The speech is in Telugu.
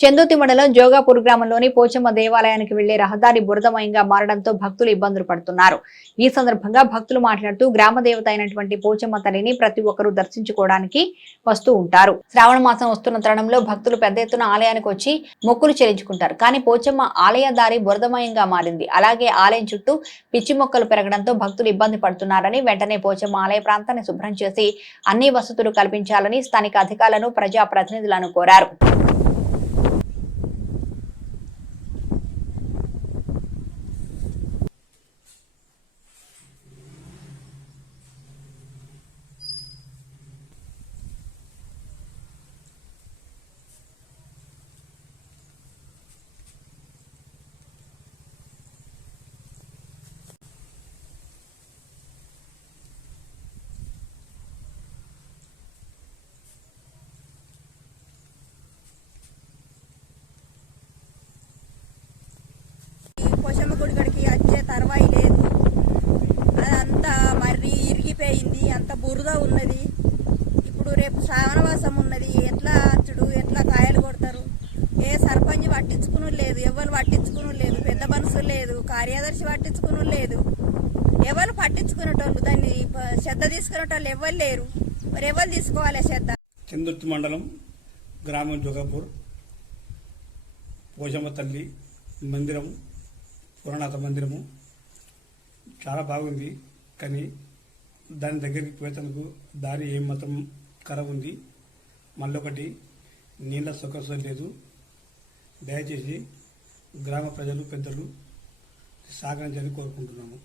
చందుతి మండలం జోగాపూర్ గ్రామంలోని పోచమ్మ దేవాలయానికి వెళ్ళే రహదారి బురదమయంగా మారడంతో భక్తులు ఇబ్బందులు పడుతున్నారు. ఈ సందర్భంగా భక్తులు మాట్లాడుతూ గ్రామ దేవత అయినటువంటి పోచమ్మ తల్లిని ప్రతి ఒక్కరూ దర్శించుకోవడానికి వస్తూ ఉంటారు. శ్రావణ మాసం వస్తున్న తరుణంలో భక్తులు పెద్ద ఎత్తున ఆలయానికి వచ్చి మొక్కులు చెల్లించుకుంటారు. కానీ పోచమ్మ ఆలయ దారి బురదమయంగా మారింది. అలాగే ఆలయం చుట్టూ పిచ్చి మొక్కలు పెరగడంతో భక్తులు ఇబ్బంది పడుతున్నారని వెంటనే పోచమ్మ ఆలయ ప్రాంతాన్ని శుభ్రం చేసి అన్ని వసతులు కల్పించాలని స్థానిక అధికారులను ప్రజా ప్రతినిధులను కోరారు. ఈ వచ్చే తర్వాయి లేదు. అదంతా మర్రి ఇరిగిపోయింది అంత బురద ఉన్నది. ఇప్పుడు రేపు శ్రావణవాసం ఉన్నది. ఎట్లా అచ్చుడు ఎట్లా కాయలు కొడతారు? ఏ సర్పంచ్ పట్టించుకుని లేదు ఎవరు పట్టించుకుని లేదు పెద్ద మనసు లేదు కార్యదర్శి పట్టించుకుని లేదు. ఎవరు పట్టించుకునేటోళ్ళు దాన్ని ప- శ్రద్ధ తీసుకునేటోళ్ళు ఎవరు లేరు. మరి ఎవరు తీసుకోవాలి శ్రద్ధ? చందుర్తి మండలం గ్రామం జోగాపూర్. పోషమ్మ తల్లి మందిరం పురాణాథ మందిరము. చాలా బాగుంది. కానీ దాని దగ్గరికి పోయేందుకు దారి ఏం మాత్రం ఖరాబ్ ఉంది. మళ్ళీ ఒకటి నీళ్ళ సౌకర్యం లేదు. దయచేసి గ్రామ ప్రజలు పెద్దలు సహకరించాలని కోరుకుంటున్నాము.